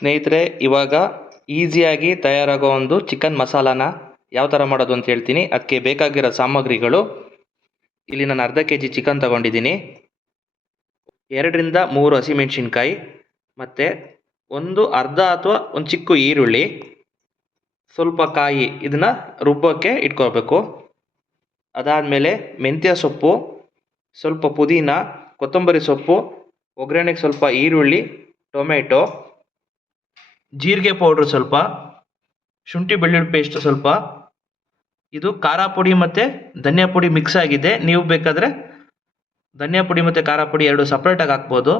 ಸ್ನೇಹಿತರೆ, ಇವಾಗ ಈಸಿಯಾಗಿ ತಯಾರಾಗೋ ಒಂದು ಚಿಕನ್ ಮಸಾಲಾನ ಯಾವ ಥರ ಮಾಡೋದು ಅಂತ ಹೇಳ್ತೀನಿ. ಅದಕ್ಕೆ ಬೇಕಾಗಿರೋ ಸಾಮಗ್ರಿಗಳು, ಇಲ್ಲಿ ನಾನು ಅರ್ಧ ಕೆ ಜಿ ಚಿಕನ್ ತೊಗೊಂಡಿದ್ದೀನಿ, 2ರಿಂದ 3 ಹಸಿಮೆಣ್ಸಿನ್ಕಾಯಿ, ಮತ್ತು ಒಂದು ಅರ್ಧ ಅಥವಾ ಒಂದು ಚಿಕ್ಕ ಈರುಳ್ಳಿ, ಸ್ವಲ್ಪ ಕಾಯಿ, ಇದನ್ನು ರುಬ್ಬೋಕ್ಕೆ ಇಟ್ಕೋಬೇಕು. ಅದಾದಮೇಲೆ ಮೆಂತ್ಯ ಸೊಪ್ಪು, ಸ್ವಲ್ಪ ಪುದೀನ, ಕೊತ್ತಂಬರಿ ಸೊಪ್ಪು, ಒಗ್ಗರಣೆಗೆ ಸ್ವಲ್ಪ ಈರುಳ್ಳಿ, ಟೊಮೆಟೊ, ಜೀರಿಗೆ ಪೌಡ್ರ್ ಸ್ವಲ್ಪ, ಶುಂಠಿ ಬೆಳ್ಳುಳ್ಳಿ ಪೇಸ್ಟ್ ಸ್ವಲ್ಪ. ಇದು ಖಾರ ಪುಡಿ ಮತ್ತು ಧನಿಯಾ ಪುಡಿ ಮಿಕ್ಸ್ ಆಗಿದೆ. ನೀವು ಬೇಕಾದರೆ ಧನಿಯಾ ಪುಡಿ ಮತ್ತು ಖಾರ ಪುಡಿ ಎರಡು ಸಪ್ರೇಟಾಗಿ ಹಾಕ್ಬೋದು.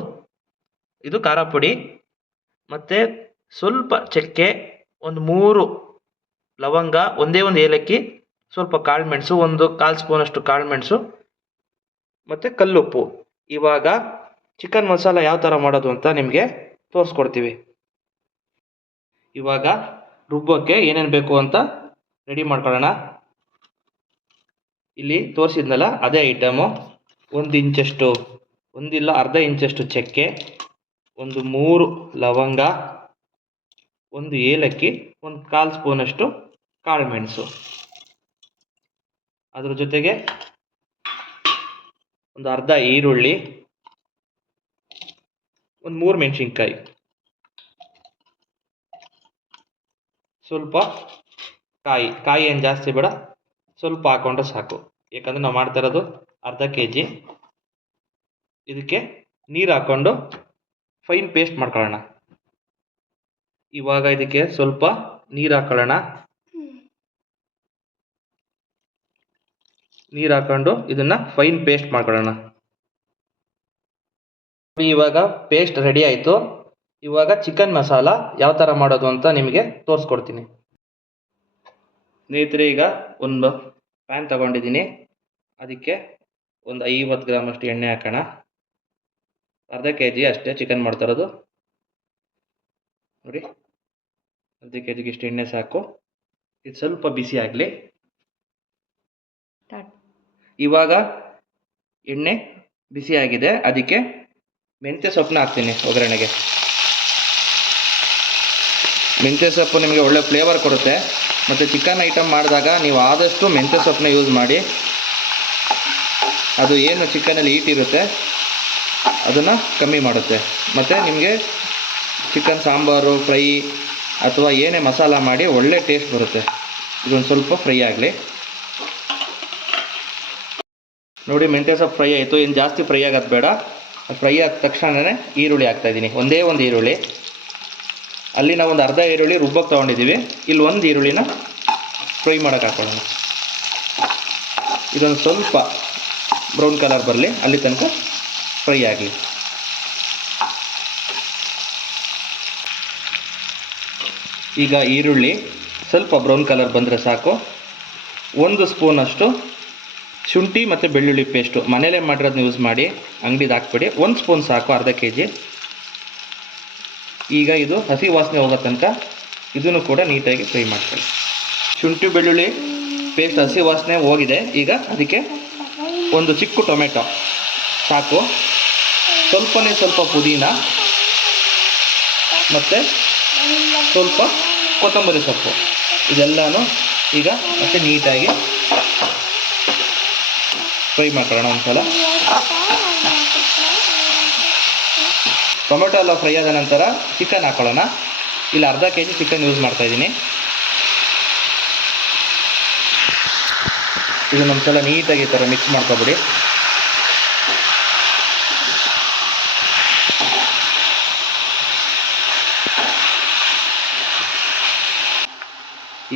ಇದು ಖಾರ ಪುಡಿ, ಮತ್ತು ಸ್ವಲ್ಪ ಚಕ್ಕೆ, ಒಂದು 3 ಲವಂಗ, ಒಂದೇ ಒಂದು ಏಲಕ್ಕಿ, ಸ್ವಲ್ಪ ಕಾಳುಮೆಣಸು, ಒಂದು 1/4 ಸ್ಪೂನಷ್ಟು ಕಾಳುಮೆಣಸು, ಮತ್ತು ಕಲ್ಲುಪ್ಪು. ಇವಾಗ ಚಿಕನ್ ಮಸಾಲ ಯಾವ ಥರ ಮಾಡೋದು ಅಂತ ನಿಮಗೆ ತೋರಿಸ್ಕೊಡ್ತೀವಿ. ಇವಾಗ ರುಬ್ಬೋಕ್ಕೆ ಏನೇನು ಬೇಕು ಅಂತ ರೆಡಿ ಮಾಡ್ಕೊಳ್ಳೋಣ. ಇಲ್ಲಿ ತೋರಿಸಿದ್ನಲ್ಲ ಅದೇ ಐಟಮು. 1 ಇಂಚಷ್ಟು, ಒಂದಿಲ್ಲ ಅರ್ಧ ಇಂಚಷ್ಟು ಚಕ್ಕೆ, ಒಂದು 3 ಲವಂಗ, ಒಂದು ಏಲಕ್ಕಿ, ಒಂದು 1/4 ಸ್ಪೂನಷ್ಟು ಕಾಳುಮೆಣಸು. ಅದ್ರ ಜೊತೆಗೆ ಒಂದು ಅರ್ಧ ಈರುಳ್ಳಿ, ಒಂದು 3 ಮೆಣಸಿನ್ಕಾಯಿ, ಸ್ವಲ್ಪ ಕಾಯಿ ಏನು ಜಾಸ್ತಿ ಬೇಡ, ಸ್ವಲ್ಪ ಹಾಕೊಂಡ್ರೆ ಸಾಕು. ಯಾಕಂದರೆ ನಾವು ಮಾಡ್ತಾ ಇರೋದು ಅರ್ಧ ಕೆ ಜಿ. ಇದಕ್ಕೆ ನೀರು ಹಾಕ್ಕೊಂಡು ಫೈನ್ ಪೇಸ್ಟ್ ಮಾಡ್ಕೊಳ್ಳೋಣ. ಇವಾಗ ಇದಕ್ಕೆ ಸ್ವಲ್ಪ ನೀರು ಹಾಕ್ಕೊಳ್ಳೋಣ. ನೀರು ಹಾಕ್ಕೊಂಡು ಇದನ್ನು ಫೈನ್ ಪೇಸ್ಟ್ ಮಾಡ್ಕೊಳ್ಳೋಣ. ಇವಾಗ ಪೇಸ್ಟ್ ರೆಡಿ ಆಯಿತು. ಇವಾಗ ಚಿಕನ್ ಮಸಾಲ ಯಾವ ಥರ ಮಾಡೋದು ಅಂತ ನಿಮಗೆ ತೋರಿಸ್ಕೊಡ್ತೀನಿ. ಸ್ನೇಹಿತರೆ, ಈಗ ಒಂದು ಪ್ಯಾನ್ ತಗೊಂಡಿದ್ದೀನಿ. ಅದಕ್ಕೆ ಒಂದು 50 ಗ್ರಾಮಷ್ಟು ಎಣ್ಣೆ ಹಾಕೋಣ. ಅರ್ಧ ಕೆ ಜಿ ಅಷ್ಟೇ ಚಿಕನ್ ಮಾಡ್ತಾ ಇರೋದು. ನೋಡಿ, ಅರ್ಧ ಕೆ ಜಿಗೆ ಇಷ್ಟು ಎಣ್ಣೆ ಸಾಕು. ಇದು ಸ್ವಲ್ಪ ಬಿಸಿ ಆಗಲಿ. ಇವಾಗ ಎಣ್ಣೆ ಬಿಸಿ ಆಗಿದೆ. ಅದಕ್ಕೆ ಮೆಂತ್ಯ ಸೊಪ್ಪನ್ನ ಹಾಕ್ತೀನಿ ಒಗ್ಗರಣೆಗೆ. ಮೆಂತ್ಯ ಸೊಪ್ಪು ನಿಮಗೆ ಒಳ್ಳೆ ಫ್ಲೇವರ್ ಕೊಡುತ್ತೆ. ಮತ್ತು ಚಿಕನ್ ಐಟಮ್ ಮಾಡಿದಾಗ ನೀವು ಆದಷ್ಟು ಮೆಂತ್ಯ ಸೊಪ್ಪನ್ನ ಯೂಸ್ ಮಾಡಿ. ಅದು ಏನು ಚಿಕನಲ್ಲಿ ಹೀಟ್ ಇರುತ್ತೆ ಅದನ್ನು ಕಮ್ಮಿ ಮಾಡುತ್ತೆ. ಮತ್ತು ನಿಮಗೆ ಚಿಕನ್ ಸಾಂಬಾರು, ಫ್ರೈ ಅಥವಾ ಏನೇ ಮಸಾಲ ಮಾಡಿ ಒಳ್ಳೆ ಟೇಸ್ಟ್ ಬರುತ್ತೆ. ಇದೊಂದು ಸ್ವಲ್ಪ ಫ್ರೈ ಆಗಲಿ. ನೋಡಿ, ಮೆಂತ್ಯ ಸೊಪ್ಪು ಫ್ರೈ ಆಯಿತು. ಏನು ಜಾಸ್ತಿ ಫ್ರೈ ಆಗೋದು ಬೇಡ. ಫ್ರೈ ಆದ ತಕ್ಷಣವೇ ಈರುಳ್ಳಿ ಹಾಕ್ತಾಯಿದ್ದೀನಿ. ಒಂದೇ ಒಂದು ಈರುಳ್ಳಿ. ಅಲ್ಲಿ ನಾವು ಒಂದು ಅರ್ಧ ಈರುಳ್ಳಿ ರುಬ್ಬಕ್ಕೆ ತೊಗೊಂಡಿದ್ದೀವಿ. ಇಲ್ಲಿ ಒಂದು ಈರುಳ್ಳಿನ ಫ್ರೈ ಮಾಡೋಕೆ ಹಾಕೊಳ್ಳೋಣ. ಇದೊಂದು ಸ್ವಲ್ಪ ಬ್ರೌನ್ ಕಲರ್ ಬರಲಿ, ಅಲ್ಲಿ ತನಕ ಫ್ರೈ ಆಗಲಿ. ಈಗ ಈರುಳ್ಳಿ ಸ್ವಲ್ಪ ಬ್ರೌನ್ ಕಲರ್ ಬಂದರೆ ಸಾಕು. 1 ಸ್ಪೂನಷ್ಟು ಶುಂಠಿ ಮತ್ತು ಬೆಳ್ಳುಳ್ಳಿ ಪೇಸ್ಟು ಮನೇಲೇ ಮಾಡಿರೋದನ್ನ ಯೂಸ್ ಮಾಡಿ, ಅಂಗಡಿದು ಹಾಕ್ಬೇಡಿ. 1 ಸ್ಪೂನ್ ಸಾಕು, ಅರ್ಧ ಕೆ ಜಿ. ಈಗ ಇದು ಹಸಿ ವಾಸನೆ ಹೋಗೋ ತನಕ ಇದನ್ನು ಕೂಡ ನೀಟಾಗಿ ಫ್ರೈ ಮಾಡ್ಕೊಳ್ಳಿ. ಶುಂಠಿ ಬೆಳ್ಳುಳ್ಳಿ ಪೇಸ್ಟ್ ಹಸಿ ವಾಸನೆ ಹೋಗಿದೆ. ಈಗ ಅದಕ್ಕೆ ಒಂದು ಚಿಕ್ಕ ಟೊಮೆಟೊ ಸಾಕು, ಸ್ವಲ್ಪನೇ ಸ್ವಲ್ಪ ಪುದೀನ, ಮತ್ತು ಸ್ವಲ್ಪ ಕೊತ್ತಂಬರಿ ಸೊಪ್ಪು. ಇದೆಲ್ಲನೂ ಈಗ ಮತ್ತೆ ನೀಟಾಗಿ ಫ್ರೈ ಮಾಡ್ಕೊಳ್ಳೋಣ ಒಂದು ಸಲ. ಟೊಮೆಟೊ ಎಲ್ಲ ಫ್ರೈ ಆದ ನಂತರ ಚಿಕನ್ ಹಾಕೊಳ್ಳೋಣ. ಇಲ್ಲಿ ಅರ್ಧ ಕೆ ಜಿ ಚಿಕನ್ ಯೂಸ್ ಮಾಡ್ತಾಯಿದ್ದೀನಿ. ಇದನ್ನು ಒಂದು ಸಲ ನೀಟಾಗಿ ಈ ಥರ ಮಿಕ್ಸ್ ಮಾಡ್ಕೊಬಿಡಿ.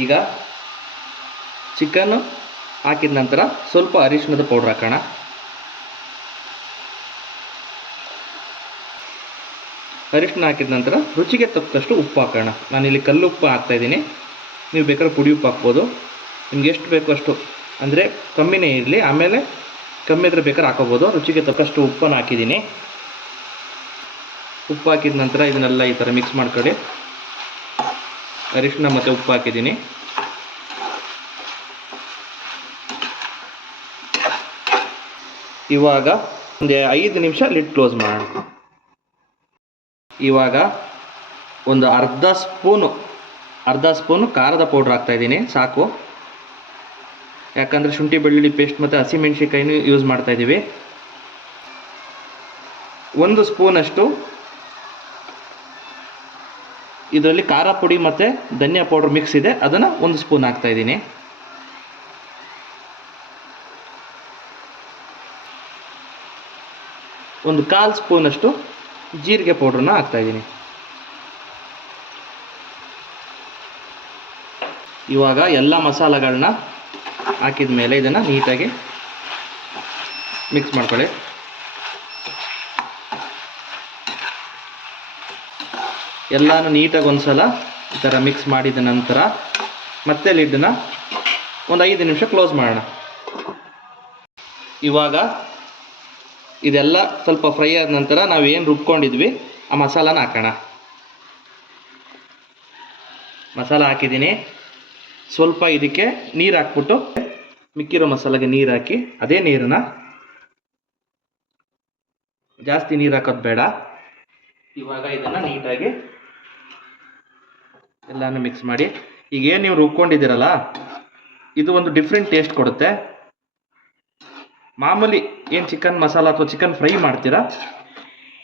ಈಗ ಚಿಕನ್ನು ಹಾಕಿದ ನಂತರ ಸ್ವಲ್ಪ ಅರಿಶಿಣದ ಪೌಡ್ರ್ ಹಾಕೋಣ. ಅರಿಶಿಣ ಹಾಕಿದ ನಂತರ ರುಚಿಗೆ ತಕ್ಕಷ್ಟು ಉಪ್ಪು ಹಾಕೋಣ. ನಾನಿಲ್ಲಿ ಕಲ್ಲು ಉಪ್ಪು ಹಾಕ್ತಾಯಿದ್ದೀನಿ. ನೀವು ಬೇಕಾದ್ರೆ ಪುಡಿ ಉಪ್ಪು ಹಾಕ್ಬೋದು. ನಿಮ್ಗೆ ಎಷ್ಟು ಬೇಕು ಅಷ್ಟು, ಅಂದರೆ ಕಮ್ಮಿನೇ ಇರಲಿ. ಆಮೇಲೆ ಕಮ್ಮಿ ಇದ್ರೆ ಬೇಕಾದ್ರೆ ಹಾಕೋಬೋದು. ರುಚಿಗೆ ತಕ್ಕಷ್ಟು ಉಪ್ಪನ್ನು ಹಾಕಿದ್ದೀನಿ. ಉಪ್ಪು ಹಾಕಿದ ನಂತರ ಇದನ್ನೆಲ್ಲ ಈ ಥರ ಮಿಕ್ಸ್ ಮಾಡ್ಕೊಳ್ಳಿ. ಅರಿಶಿಣ ಮತ್ತು ಉಪ್ಪು ಹಾಕಿದ್ದೀನಿ. ಇವಾಗ ಒಂದು 5 ನಿಮಿಷ ಲಿಡ್ ಕ್ಲೋಸ್ ಮಾಡೋಣ. ಇವಾಗ ಒಂದು ಅರ್ಧ ಸ್ಪೂನು ಖಾರದ ಪೌಡ್ರ್ ಹಾಕ್ತಾಯಿದ್ದೀನಿ, ಸಾಕು. ಯಾಕಂದರೆ ಶುಂಠಿ ಬೆಳ್ಳುಳ್ಳಿ ಪೇಸ್ಟ್ ಮತ್ತು ಹಸಿಮೆಣ್ಸಿನ್ಕಾಯಿನೂ ಯೂಸ್ ಮಾಡ್ತಾಯಿದ್ದೀವಿ. 1 ಸ್ಪೂನಷ್ಟು ಇದರಲ್ಲಿ ಖಾರ ಪುಡಿ ಮತ್ತು ಧನಿಯಾ ಪೌಡ್ರ್ ಮಿಕ್ಸ್ ಇದೆ, ಅದನ್ನು 1 ಸ್ಪೂನ್ ಹಾಕ್ತಾಯಿದ್ದೀನಿ. ಒಂದು 1/4 ಸ್ಪೂನಷ್ಟು ಜೀರಿಗೆ ಪೌಡ್ರನ್ನ ಹಾಕ್ತಾಯಿದ್ದೀನಿ. ಇವಾಗ ಎಲ್ಲ ಮಸಾಲೆಗಳನ್ನ ಹಾಕಿದ ಮೇಲೆ ಇದನ್ನು ನೀಟಾಗಿ ಮಿಕ್ಸ್ ಮಾಡ್ಕೊಳ್ಳಿ. ಎಲ್ಲನೂ ನೀಟಾಗಿ ಒಂದು ಸಲ ಈ ಥರ ಮಿಕ್ಸ್ ಮಾಡಿದ ನಂತರ ಮತ್ತೆ ಲಿಡ್ಡನ್ನ ಒಂದು 5 ನಿಮಿಷ ಕ್ಲೋಸ್ ಮಾಡೋಣ. ಇವಾಗ ಇದೆಲ್ಲ ಸ್ವಲ್ಪ ಫ್ರೈ ಆದ ನಂತರ ನಾವು ಏನು ರುಬ್ಕೊಂಡಿದ್ವಿ ಆ ಮಸಾಲಾನ ಹಾಕೋಣ. ಮಸಾಲ ಹಾಕಿದ್ದೀನಿ. ಸ್ವಲ್ಪ ಇದಕ್ಕೆ ನೀರು ಹಾಕ್ಬಿಟ್ಟು ಮಿಕ್ಕಿರೋ ಮಸಾಲೆಗೆ ನೀರು ಹಾಕಿ, ಅದೇ ನೀರನ್ನ, ಜಾಸ್ತಿ ನೀರು ಹಾಕೋದು ಬೇಡ. ಇವಾಗ ಇದನ್ನು ನೀಟಾಗಿ ಎಲ್ಲನೂ ಮಿಕ್ಸ್ ಮಾಡಿ. ಈಗ ಏನು ನೀವು ರುಬ್ಕೊಂಡಿದ್ದೀರಲ್ಲ, ಇದು ಒಂದು ಡಿಫ್ರೆಂಟ್ ಟೇಸ್ಟ್ ಕೊಡುತ್ತೆ. ಮಾಮೂಲಿ ಏನು ಚಿಕನ್ ಮಸಾಲ ಅಥವಾ ಚಿಕನ್ ಫ್ರೈ ಮಾಡ್ತೀರಾ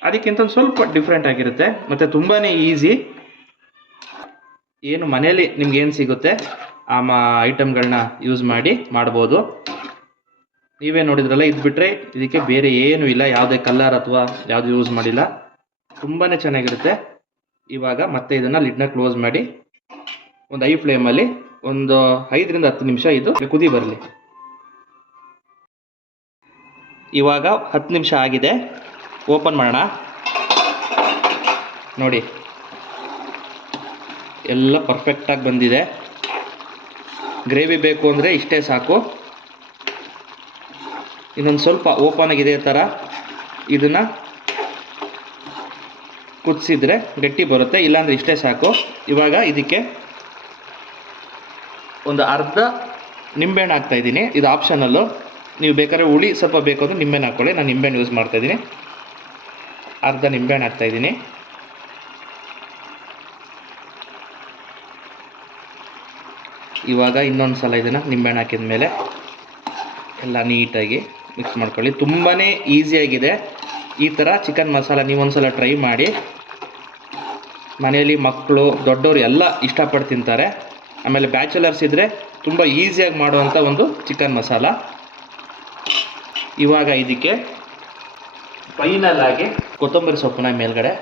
ಅದಕ್ಕಿಂತ ಸ್ವಲ್ಪ ಡಿಫ್ರೆಂಟ್ ಆಗಿರುತ್ತೆ ಮತ್ತು ತುಂಬಾ ಈಸಿ. ಏನು ಮನೇಲಿ ನಿಮ್ಗೆ ಏನು ಸಿಗುತ್ತೆ ಆ ಐಟಮ್ಗಳನ್ನ ಯೂಸ್ ಮಾಡಿ ಮಾಡ್ಬೋದು. ನೀವೇ ನೋಡಿದ್ರಲ್ಲ, ಇದು ಬಿಟ್ಟರೆ ಇದಕ್ಕೆ ಬೇರೆ ಏನೂ ಇಲ್ಲ, ಯಾವುದೇ ಕಲರ್ ಅಥವಾ ಯಾವುದು ಯೂಸ್ ಮಾಡಿಲ್ಲ. ತುಂಬಾ ಚೆನ್ನಾಗಿರುತ್ತೆ. ಇವಾಗ ಮತ್ತೆ ಇದನ್ನು ಲಿಡ್ನ ಕ್ಲೋಸ್ ಮಾಡಿ ಒಂದು ಹೈ ಫ್ಲೇಮಲ್ಲಿ ಒಂದು 5 ರಿಂದ 10 ನಿಮಿಷ ಇದು ಕುದಿ ಬರಲಿ. ಇವಾಗ 10 ನಿಮಿಷ ಆಗಿದೆ, ಓಪನ್ ಮಾಡೋಣ. ನೋಡಿ, ಎಲ್ಲ ಪರ್ಫೆಕ್ಟಾಗಿ ಬಂದಿದೆ. ಗ್ರೇವಿ ಬೇಕು ಅಂದರೆ ಇಷ್ಟೇ ಸಾಕು. ಇನ್ನೊಂದು ಸ್ವಲ್ಪ ಓಪನ್ ಆಗಿದೆ ಥರ ಇದನ್ನು ಕುದಿಸಿದ್ರೆ ಗಟ್ಟಿ ಬರುತ್ತೆ, ಇಲ್ಲಾಂದರೆ ಇಷ್ಟೇ ಸಾಕು. ಇವಾಗ ಇದಕ್ಕೆ ಒಂದು ಅರ್ಧ ನಿಂಬೆಹಣ್ಣು ಹಾಕ್ತಾಯಿದ್ದೀನಿ. ಇದು ಆಪ್ಷನಲ್ಲು, ನೀವು ಬೇಕಾದ್ರೆ ಹುಳಿ ಸ್ವಲ್ಪ ಬೇಕು ಅಂದರೆ ನಿಂಬೆಹಣ್ಣು ಹಾಕ್ಕೊಳ್ಳಿ. ನಾನು ನಿಂಬೆಹಣ್ಣು ಯೂಸ್ ಮಾಡ್ತಾಯಿದ್ದೀನಿ. ಅರ್ಧ ನಿಂಬೆಹಣ್ಣು ಹಾಕ್ತಾಯಿದ್ದೀನಿ. ಇವಾಗ ಇನ್ನೊಂದು ಸಲ ಇದನ್ನು ನಿಂಬೆಹಣ್ಣು ಹಾಕಿದ ಮೇಲೆ ಎಲ್ಲ ನೀಟಾಗಿ ಮಿಕ್ಸ್ ಮಾಡ್ಕೊಳ್ಳಿ. ತುಂಬಾ ಈಸಿಯಾಗಿದೆ. ಈ ಥರ ಚಿಕನ್ ಮಸಾಲ ನೀವೊಂದು ಸಲ ಟ್ರೈ ಮಾಡಿ. ಮನೆಯಲ್ಲಿ ಮಕ್ಕಳು ದೊಡ್ಡವರು ಎಲ್ಲ ಇಷ್ಟಪಟ್ಟು ತಿಂತಾರೆ. ಆಮೇಲೆ ಬ್ಯಾಚುಲರ್ಸ್ ಇದ್ದರೆ ತುಂಬ ಈಸಿಯಾಗಿ ಮಾಡುವಂಥ ಒಂದು ಚಿಕನ್ ಮಸಾಲ. ಇವಾಗ ಇದಕ್ಕೆ ಫೈನಲ್ ಆಗಿ ಕೊತ್ತಂಬರಿ ಸೊಪ್ಪನ್ನ ಮೇಲ್ಗಡೆ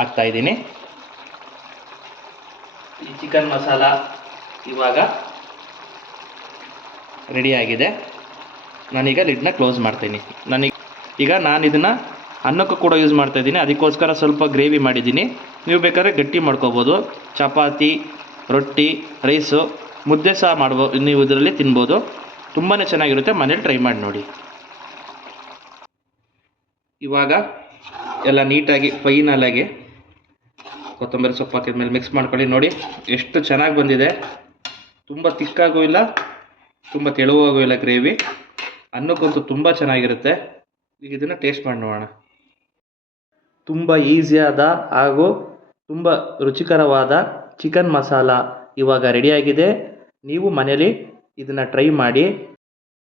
ಹಾಕ್ತಾಯಿದ್ದೀನಿ. ಈ ಚಿಕನ್ ಮಸಾಲ ಇವಾಗ ರೆಡಿಯಾಗಿದೆ. ನಾನೀಗ ಲಿಡ್ನ ಕ್ಲೋಸ್ ಮಾಡ್ತೀನಿ. ನಾನು ಇದನ್ನು ಅನ್ನಕ್ಕೂ ಕೂಡ ಯೂಸ್ ಮಾಡ್ತಾಯಿದ್ದೀನಿ. ಅದಕ್ಕೋಸ್ಕರ ಸ್ವಲ್ಪ ಗ್ರೇವಿ ಮಾಡಿದ್ದೀನಿ. ನೀವು ಬೇಕಾದ್ರೆ ಗಟ್ಟಿ ಮಾಡ್ಕೋಬೋದು. ಚಪಾತಿ, ರೊಟ್ಟಿ, ರೈಸು, ಮುದ್ದೆ ಸಹ ಮಾಡ್ಬೋದು. ನೀವು ಇದರಲ್ಲಿ ತಿನ್ಬೋದು. ತುಂಬಾ ಚೆನ್ನಾಗಿರುತ್ತೆ. ಮನೇಲಿ ಟ್ರೈ ಮಾಡಿ ನೋಡಿ. ಇವಾಗ ಎಲ್ಲ ನೀಟಾಗಿ ಫೈನಲಾಗಿ ಕೊತ್ತಂಬರಿ ಸೊಪ್ಪು ಹಾಕಿದ ಮೇಲೆ ಮಿಕ್ಸ್ ಮಾಡ್ಕೊಳ್ಳಿ. ನೋಡಿ ಎಷ್ಟು ಚೆನ್ನಾಗಿ ಬಂದಿದೆ. ತುಂಬ ತಿಕ್ಕಾಗೂ ಇಲ್ಲ, ತುಂಬ ತೆಳುವಾಗೂ ಇಲ್ಲ ಗ್ರೇವಿ. ಅನ್ನಕ್ಕಂತೂ ತುಂಬ ಚೆನ್ನಾಗಿರುತ್ತೆ. ಈಗ ಇದನ್ನು ಟೇಸ್ಟ್ ಮಾಡಿ ನೋಡೋಣ. ತುಂಬ ಈಸಿಯಾದ ಹಾಗೂ ತುಂಬ ರುಚಿಕರವಾದ ಚಿಕನ್ ಮಸಾಲ ಇವಾಗ ರೆಡಿಯಾಗಿದೆ. ನೀವು ಮನೇಲಿ ಇದನ್ನು ಟ್ರೈ ಮಾಡಿ.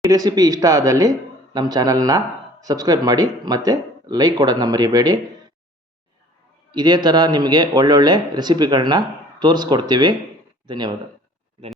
ಈ ರೆಸಿಪಿ ಇಷ್ಟ ಆದಲ್ಲಿ ನಮ್ಮ ಚಾನಲ್ನ ಸಬ್ಸ್ಕ್ರೈಬ್ ಮಾಡಿ ಮತ್ತು ಲೈಕ್ ಕೊಡೋದನ್ನ ಮರಿಬೇಡಿ. ಇದೇ ಥರ ನಿಮಗೆ ಒಳ್ಳೊಳ್ಳೆ ರೆಸಿಪಿಗಳನ್ನ ತೋರಿಸ್ಕೊಡ್ತೀವಿ. ಧನ್ಯವಾದ.